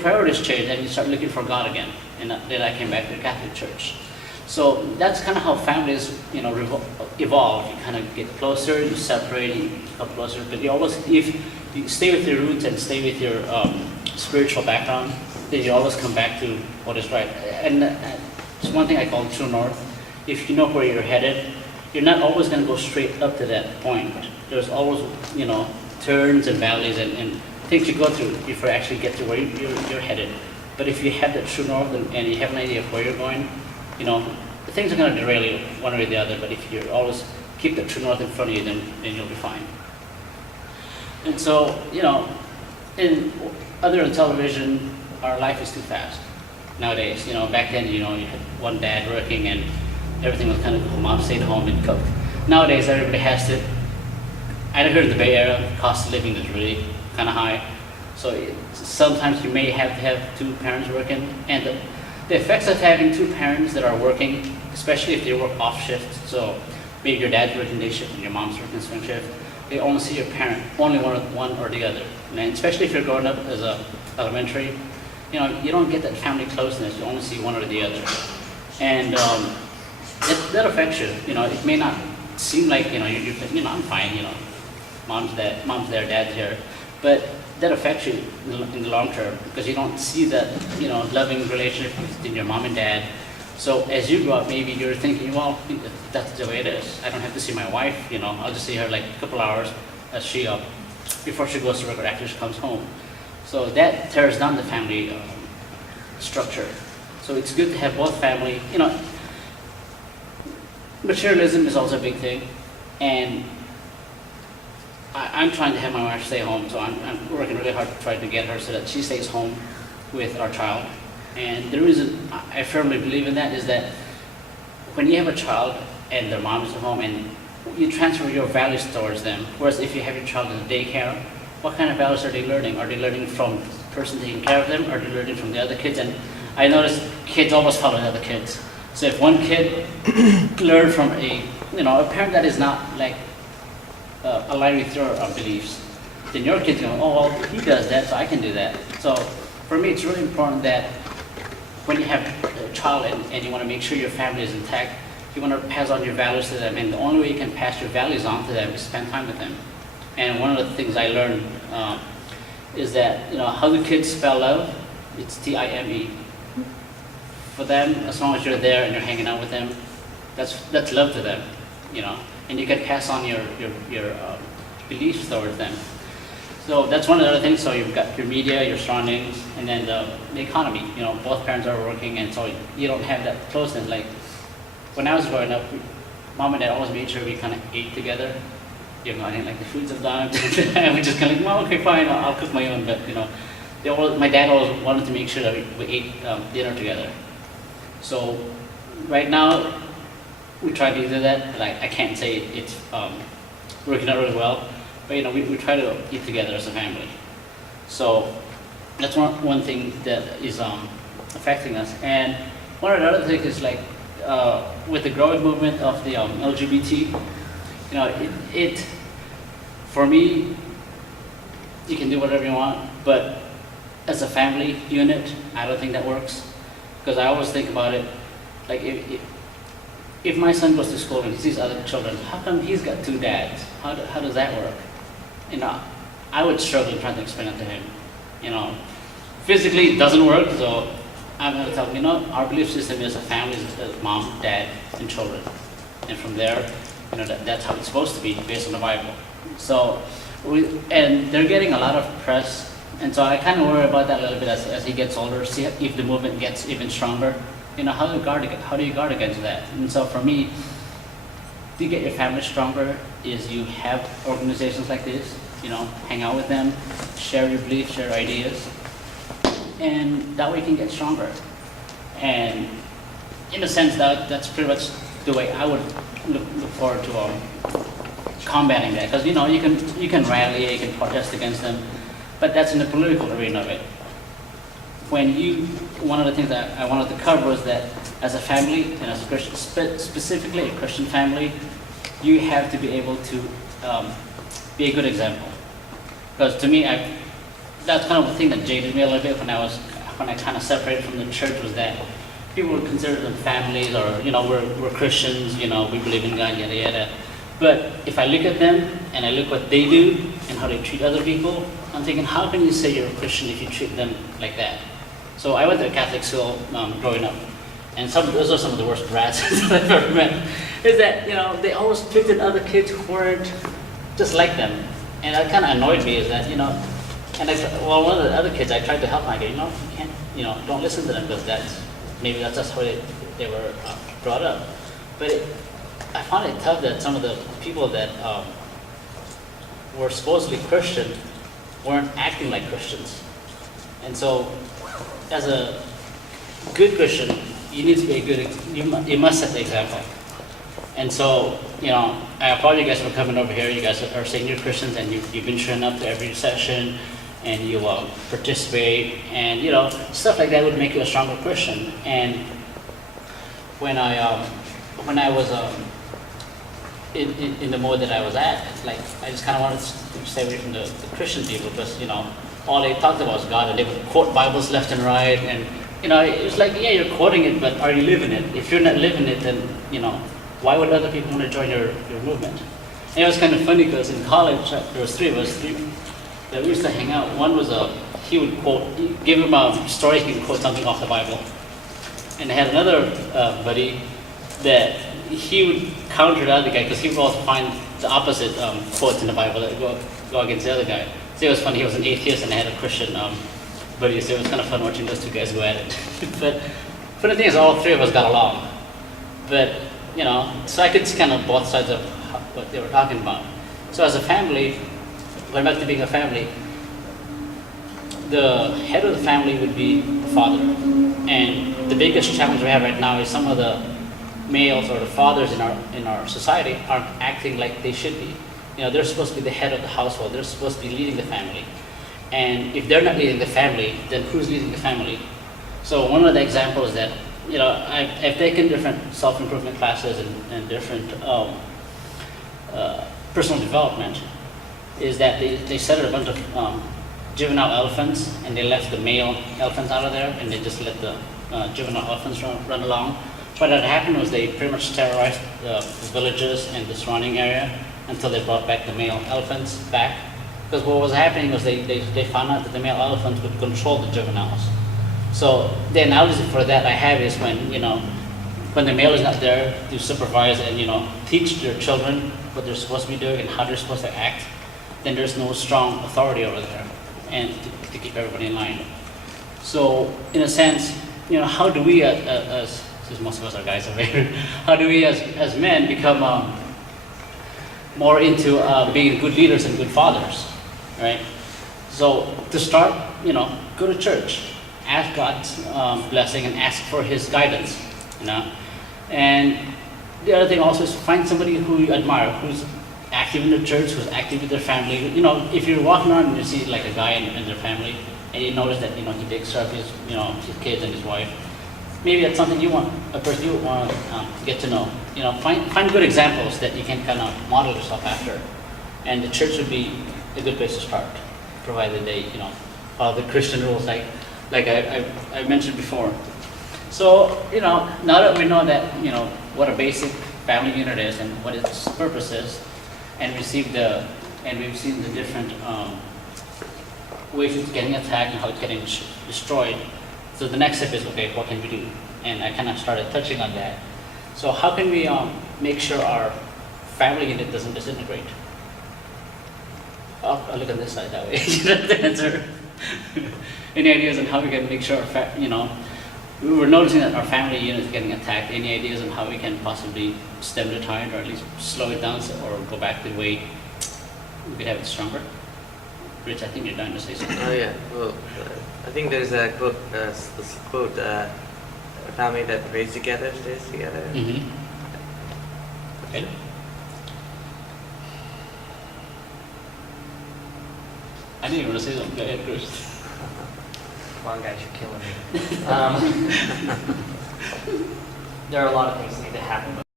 priorities change and you start looking for God again. And then I came back to the Catholic Church. So that's kind of how families, evolve. You kind of get closer, you separate, you come closer. But you always, if you stay with your roots and stay with your spiritual background, then you always come back to what is right. And it's one thing I call true north. If you know where you're headed, you're not always going to go straight up to that point. There's always, turns and valleys and things you go through before you actually get to where you're headed. But if you have that true north and you have an idea of where you're going, the things are going to derail you one way or the other. But if you always keep the true north in front of you, then you'll be fine. And so, other than television, our life is too fast nowadays. Back then, you had one dad working and everything was kind of cool. Mom stayed home and cooked. Nowadays, everybody has to. I heard in the Bay Area, the cost of living is really kind of high. So sometimes you may have to have two parents working. And the effects of having two parents that are working, especially if they work off shift, so maybe your dad's working day shift and your mom's working swing shift, they only see your parent, only one or the other. And especially if you're growing up as a elementary, you don't get that family closeness. You only see one or the other. And that affects you. It may not seem like, I'm fine, mom's there, dad's here. But that affects you in the long term because you don't see that, loving relationship between your mom and dad. So as you grow up, maybe you're thinking, well, that's the way it is. I don't have to see my wife, I'll just see her like a couple hours as before she goes to work or after she comes home. So that tears down the family structure. So it's good to have both family, materialism is also a big thing. And I'm trying to have my wife stay home, so I'm working really hard to try to get her so that she stays home with our child. And the reason I firmly believe in that is that when you have a child and their mom is at home and you transfer your values towards them, whereas if you have your child in the daycare, what kind of values are they learning? Are they learning from the person taking care of them? Or are they learning from the other kids? And I noticed kids always follow the other kids. So if one kid learned from a parent that is not like align with your beliefs, then your kids go, oh, well, he does that, so I can do that. So for me, it's really important that when you have a child and you want to make sure your family is intact, you want to pass on your values to them. And the only way you can pass your values on to them is spend time with them. And one of the things I learned is that, how do kids spell love? It's T-I-M-E. For them, as long as you're there and you're hanging out with them, that's love to them, And you can pass on your beliefs towards them. So that's one of the other things. So you've got your media, your surroundings, and then the economy. Both parents are working, and so you don't have that closeness. Like when I was growing up, mom and dad always made sure we kind of ate together. I didn't like the foods of them, and we just kind of like, well, okay, fine, I'll cook my own. But my dad always wanted to make sure that we ate dinner together. So right now, we try to do that. Like I can't say it's working out really well, but we try to eat together as a family. So that's one thing that is affecting us. And one of the other things is like with the growing movement of the LGBT, it for me, you can do whatever you want, but as a family unit, I don't think that works because I always think about it like if my son goes to school and he sees other children, how come he's got two dads? How does that work? I would struggle trying to explain it to him. Physically it doesn't work, so I'm going to tell him, our belief system is a family is mom, dad, and children. And from there, that's how it's supposed to be based on the Bible. So, and they're getting a lot of press, and so I kind of worry about that a little bit as he gets older, see if the movement gets even stronger. How do you guard against that? And so for me, to get your family stronger is you have organizations like this, hang out with them, share your beliefs, share ideas, and that way you can get stronger. And in a sense, that's pretty much the way I would look forward to combating that. Because you can rally, you can protest against them, but that's in the political arena of it. One of the things that I wanted to cover was that as a family, and as a Christian, specifically a Christian family, you have to be able to be a good example. Because to me, that's kind of the thing that jaded me a little bit when I kind of separated from the church, was that people would consider them families, or we're Christians, we believe in God, yada yada. But if I look at them and I look what they do and how they treat other people, I'm thinking, how can you say you're a Christian if you treat them like that? So I went to a Catholic school growing up, and those are some of the worst rats that I've ever met. Is that they always treated other kids who weren't just like them, and that kind of annoyed me. Is that and one of the other kids I tried to help. I go, you can't, don't listen to them, because maybe that's just how they were brought up. But I found it tough that some of the people that were supposedly Christian weren't acting like Christians. And so, as a good Christian, you need to be you must set the example. And so, I applaud you guys for coming over here. You guys are saying you're Christians, and you've been showing up to every session, and you participate, and stuff like that would make you a stronger Christian. And when I was in the mode that I was at, it's like I just kind of wanted to stay away from the Christian people, because all they talked about was God, and they would quote Bibles left and right, and it was like, yeah, you're quoting it, but are you living it? If you're not living it, then why would other people want to join your movement? And it was kind of funny, because in college there was three of us that we used to hang out. One was he would give him a story, he would quote something off the Bible, and I had another buddy that he would counter the other guy, because he would also find the opposite quotes in the Bible that go against the other guy. So it was funny. He was an atheist, and I had a Christian buddy, so it was kind of fun watching those two guys go at it. But the thing is, all three of us got along. But so I could see kind of both sides of what they were talking about. So as a family, going back to being a family, the head of the family would be the father. And the biggest challenge we have right now is some of the males or the fathers in our society aren't acting like they should be. They're supposed to be the head of the household. They're supposed to be leading the family. And if they're not leading the family, then who's leading the family? So one of the examples that I've taken different self-improvement classes and different personal development, is that they set a bunch of juvenile elephants, and they left the male elephants out of there, and they just let the juvenile elephants run along. What had happened was they pretty much terrorized the villages and the surrounding area until they brought back the male elephants back. Because what was happening was they found out that the male elephants would control the juveniles. So the analogy for that I have is when the male is not there to supervise and teach their children what they're supposed to be doing and how they're supposed to act, then there's no strong authority over there and to keep everybody in line. So in a sense, how do we as since most of us are guys over here, how do we as men become more into being good leaders and good fathers, right? So to start, go to church, ask God's blessing, and ask for His guidance, And the other thing also is find somebody who you admire, who's active in the church, who's active with their family. If you're walking around and you see like a guy in their family, and you notice that he takes care of his kids and his wife, maybe that's something a person you want to get to know. Find good examples that you can kind of model yourself after, and the church would be a good place to start, provided they follow the Christian rules like I mentioned before. So now that we know that what a basic family unit is and what its purpose is, and we've seen the different ways it's getting attacked and how it's getting destroyed. So the next step is, okay, what can we do? And I kind of started touching on that. So how can we make sure our family unit doesn't disintegrate? I'll look on this side that way. The answer. Any ideas on how we can make sure we were noticing that our family unit is getting attacked. Any ideas on how we can possibly stem the tide, or at least slow it down, or go back to the way we could have it stronger? Rich, I think you're dying to say something. Oh yeah. Well, I think there's a quote. This quote: "A family that prays together stays together." Mm-hmm. Okay. I didn't even want to say something. Go ahead, Chris. Come on, guys, you're killing me. There are a lot of things that need to happen.